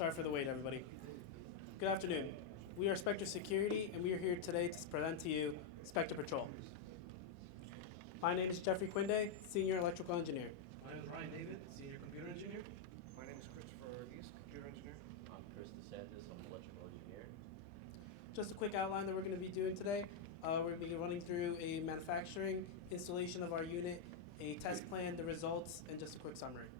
Sorry for the wait, everybody. Good afternoon. We are Spectre Security, and we are here today to present to you Spectre Patrol. My name is Jeffrey Quinde, Senior Electrical Engineer. My name is Ryan David, Senior Computer Engineer. My name is Christoffer, Computer Engineer. I'm Chris DeSantis, I'm an electrical engineer. Just a quick outline that we're going to be doing today. We're going to be running through a manufacturing, installation of our unit, a test plan, the results, and just a quick summary.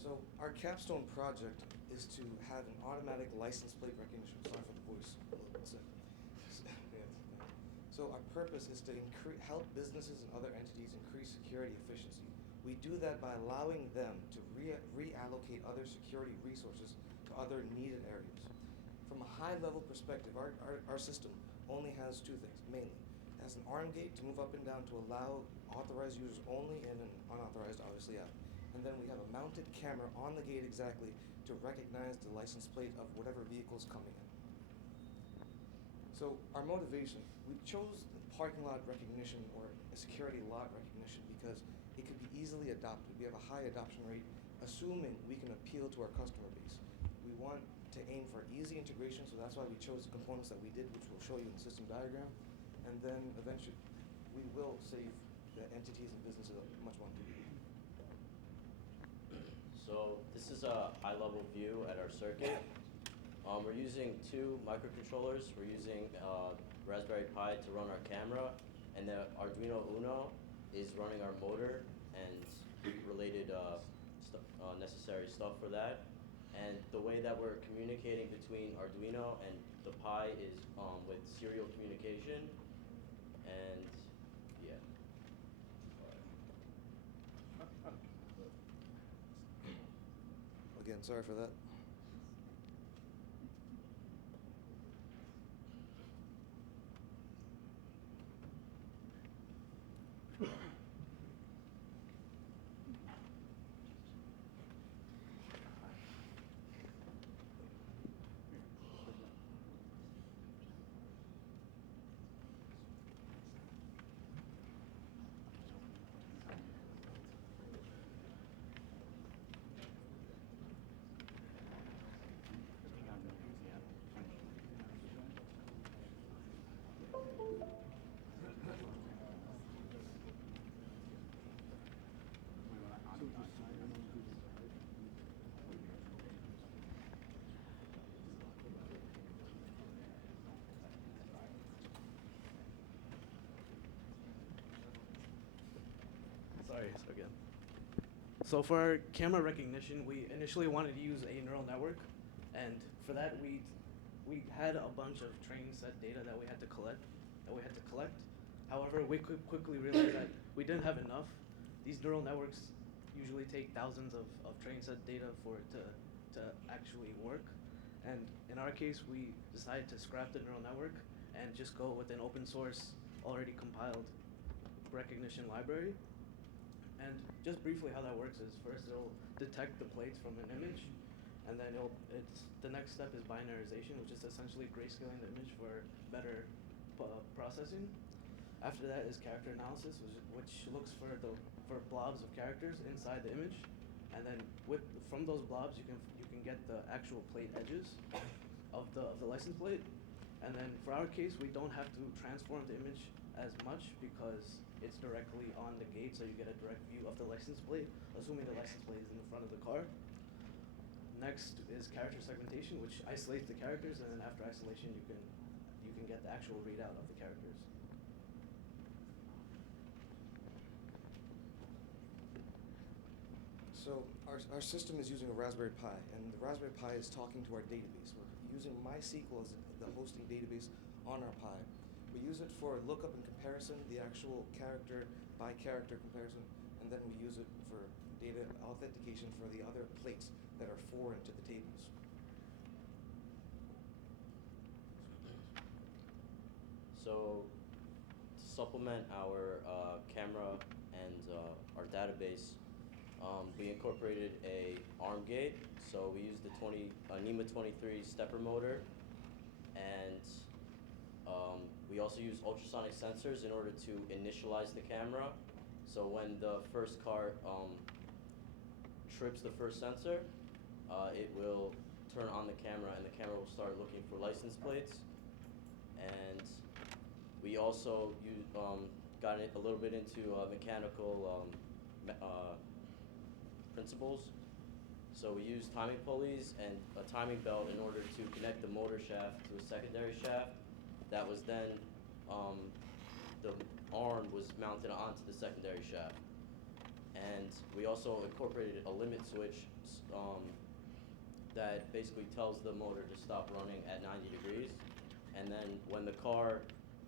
So our capstone project is to have an automatic license plate recognition. Sorry for the voice, a little bit sick. So our purpose is to help businesses and other entities increase security efficiency. We do that by allowing them to reallocate other security resources to other needed areas. From a high-level perspective, our system only has two things, mainly. It has an arm gate to move up and down to allow authorized users only and an unauthorized obviously out. And then we have a mounted camera on the gate exactly to recognize the license plate of whatever vehicle is coming in. So our motivation, we chose the parking lot recognition or a security lot recognition because it could be easily adopted. We have a high adoption rate, assuming we can appeal to our customer base. We want to aim for easy integration, so that's why we chose the components that we did, which we'll show you in the system diagram. And then eventually, we will save the entities and businesses much money. So this is a high-level view at our circuit. We're using two microcontrollers. We're using Raspberry Pi to run our camera, and the Arduino Uno is running our motor and related necessary stuff for that. And the way that we're communicating between Arduino and the Pi is with serial communication. And yeah. Again, sorry for that. Again. So for our camera recognition, we initially wanted to use a neural network, and for that we had a bunch of training set data that we had to collect. However, we quickly realized that we didn't have enough. These neural networks usually take thousands of training set data for it to actually work. And in our case, we decided to scrap the neural network and just go with an open source, already compiled recognition library. And just briefly how that works is first it'll detect the plates from an image, and then the next step is binarization, which is essentially grayscaling the image for better processing. After that is character analysis, which looks for blobs of characters inside the image, and then from those blobs you can get the actual plate edges of the license plate. And then for our case, we don't have to transform the image as much because it's directly on the gate, so you get a direct view of the license plate, assuming the license plate is in the front of the car. Next is character segmentation, which isolates the characters, and then after isolation, you can get the actual readout of the characters. So our system is using a Raspberry Pi, and the Raspberry Pi is talking to our database. We're using MySQL as the hosting database on our Pi. We use it for lookup and comparison, the actual character by character comparison, and then we use it for data authentication for the other plates that are foreign to the tables. So to supplement our camera and our database, we incorporated a ARM gate. So we used the NEMA 23 stepper motor, and we also use ultrasonic sensors in order to initialize the camera. So when the first car trips the first sensor, it will turn on the camera, and the camera will start looking for license plates. And we also got a little bit into mechanical principles. So we use timing pulleys and a timing belt in order to connect the motor shaft to a secondary shaft. That was then, the arm was mounted onto the secondary shaft. And we also incorporated a limit switch that basically tells the motor to stop running at 90 degrees. And then when the car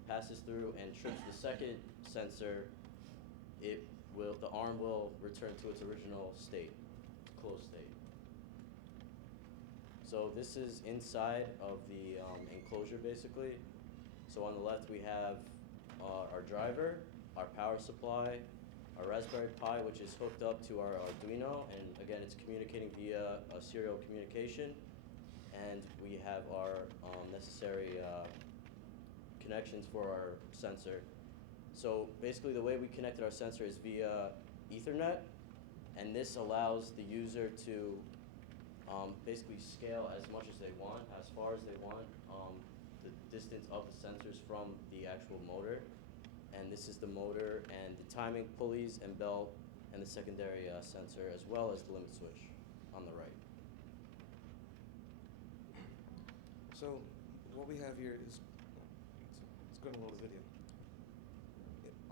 passes through and trips the second sensor, the arm will return to its original state, closed state. So this is inside of the enclosure basically. So on the left we have our driver, our power supply, our Raspberry Pi, which is hooked up to our Arduino, and again it's communicating via a serial communication. And we have our necessary connections for our sensor. So basically the way we connected our sensor is via Ethernet, and this allows the user to basically scale as much as they want, as far as they want, the distance of the sensors from the actual motor. And this is the motor and the timing pulleys and belt and the secondary sensor, as well as the limit switch on the right. So what we have here is, it's going to load the video.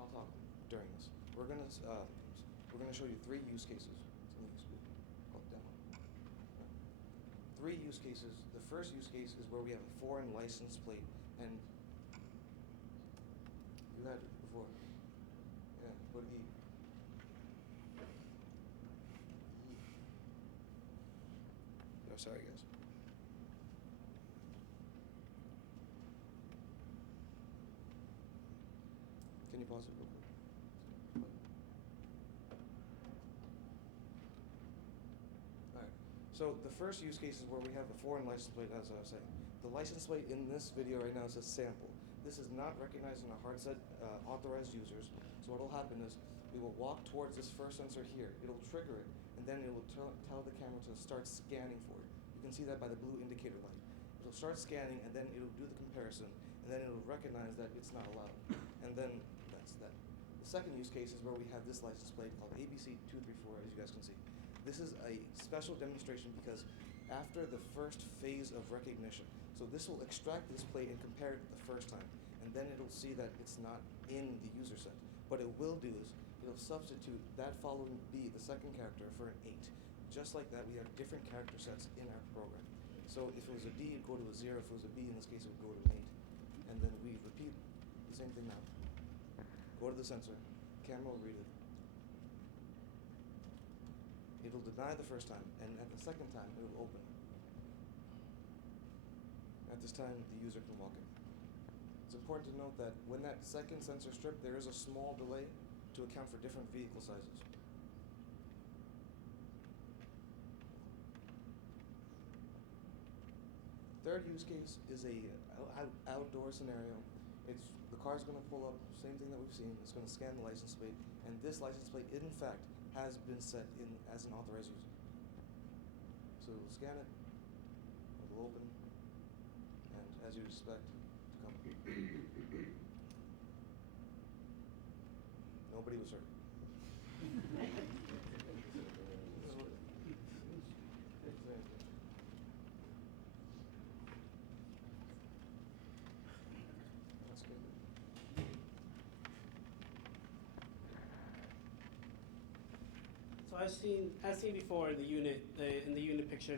I'll talk during this. We're going to show you 3 use cases. It's called demo. 3 use cases. The first use case is where we have a foreign license plate, and you had it before. Yeah, what E? Oh, sorry guys. Can you pause it real quick? Alright, so the first use case is where we have the foreign license plate, as I was saying. The license plate in this video right now says sample. This is not recognizing the hard set authorized users. So what will happen is we will walk towards this first sensor here. It'll trigger it, and then it will tell the camera to start scanning for it. You can see that by the blue indicator light. It'll start scanning, and then it'll do the comparison, and then it'll recognize that it's not allowed. And then that's that. The second use case is where we have this license plate called ABC234, as you guys can see. This is a special demonstration because after the first phase of recognition, so this will extract this plate and compare it the first time, and then it'll see that it's not in the user set. What it will do is it'll substitute that following B, the second character, for an 8. Just like that, we have different character sets in our program. So if it was a D, it'd go to a 0. If it was a B, in this case, it would go to an 8. And then we repeat the same thing now. Go to the sensor, camera will read it. It'll deny the first time, and at the second time, it will open. At this time, the user can walk in. It's important to note that when that second sensor stripped, there is a small delay to account for different vehicle sizes. Third use case is a outdoor scenario. The car's going to pull up, same thing that we've seen. It's going to scan the license plate, and this license plate, in fact, has been set in as an authorized user. So we'll scan it, it will open, and as you expect, to come. Nobody was hurt. That's good. So as seen before in the unit picture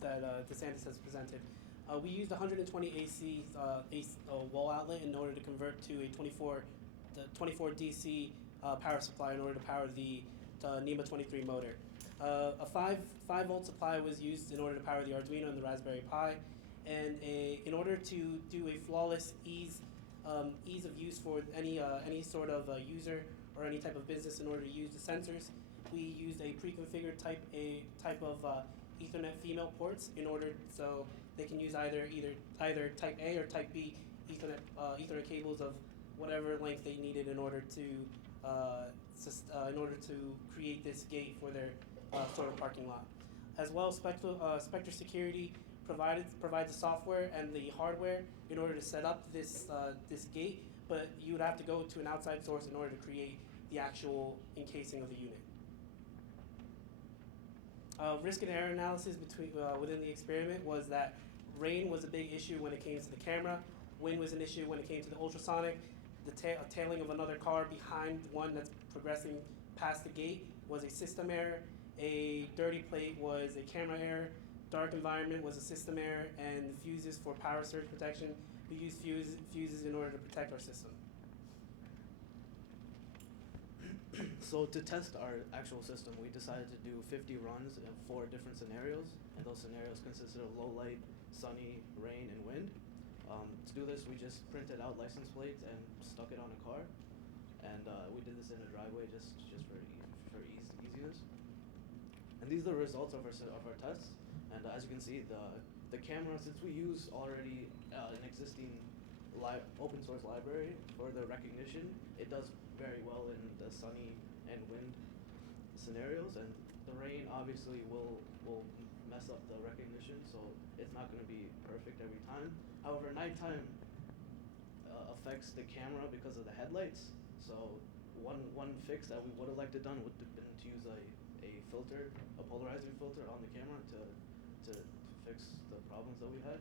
that DeSantis has presented, we used 120 AC wall outlet in order to convert to a 24 DC power supply in order to power the NEMA 23 motor. A 5 volt supply was used in order to power the Arduino and the Raspberry Pi, and in order to do a flawless ease of use for any sort of user or any type of business in order to use the sensors, we used a pre-configured type of Ethernet female ports in order so they can use either type A or type B Ethernet cables of whatever length they needed in order to create this gate for their sort of parking lot. As well, Spectre Security provides the software and the hardware in order to set up this gate, but you would have to go to an outside source in order to create the actual encasing of the unit. Risk and error analysis within the experiment was that rain was a big issue when it came to the camera, wind was an issue when it came to the ultrasonic, the tailing of another car behind one that's progressing past the gate was a system error, a dirty plate was a camera error, dark environment was a system error, and the fuses for power surge protection, we use fuses in order to protect our system. So to test our actual system, we decided to do 50 runs in 4 different scenarios, and those scenarios consisted of low light, sunny, rain, and wind. To do this, we just printed out license plates and stuck it on a car, and we did this in a driveway just for easiness. And these are the results of our tests. And as you can see, the camera, since we use already an existing open source library for the recognition, it does very well in the sunny and wind scenarios, and the rain obviously will mess up the recognition, so it's not going to be perfect every time. However, nighttime affects the camera because of the headlights, so one fix that we would have liked to done would have been to use a filter, a polarizer filter on the camera to fix the problems that we had.